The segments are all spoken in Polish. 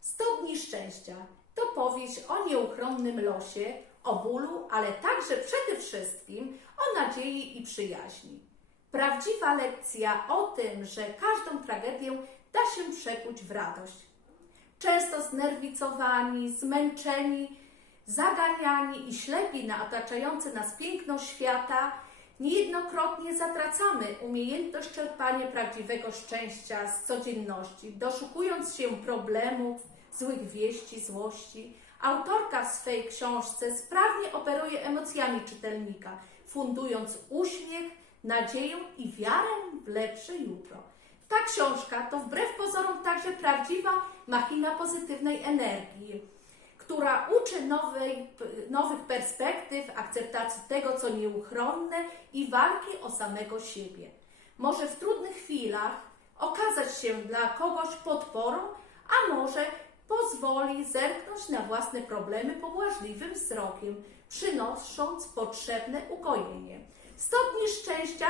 100 dni szczęścia to powieść o nieuchronnym losie, o bólu, ale także przede wszystkim o nadziei i przyjaźni. Prawdziwa lekcja o tym, że każdą tragedię da się przekuć w radość. Często znerwicowani, zmęczeni, zaganiani i ślepi na otaczające nas piękno świata, niejednokrotnie zatracamy umiejętność czerpania prawdziwego szczęścia z codzienności, doszukując się problemów, złych wieści, złości. Autorka w swej książce sprawnie operuje emocjami czytelnika, fundując uśmiech, nadzieję i wiarę w lepsze jutro. Ta książka to wbrew pozorom także prawdziwa machina pozytywnej energii, która uczy nowej, nowych perspektyw, akceptacji tego, co nieuchronne i walki o samego siebie. Może w trudnych chwilach okazać się dla kogoś podporą, a może pozwoli zerknąć na własne problemy pobłażliwym wzrokiem, przynosząc potrzebne ukojenie. 100 dni szczęścia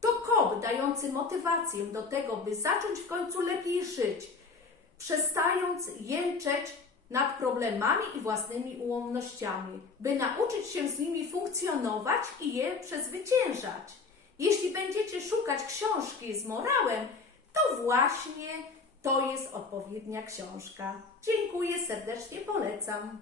to kop dający motywację do tego, by zacząć w końcu lepiej żyć, przestając jęczeć nad problemami i własnymi ułomnościami, by nauczyć się z nimi funkcjonować i je przezwyciężać. Jeśli będziecie szukać książki z morałem, to właśnie to jest odpowiednia książka. Dziękuję, serdecznie polecam.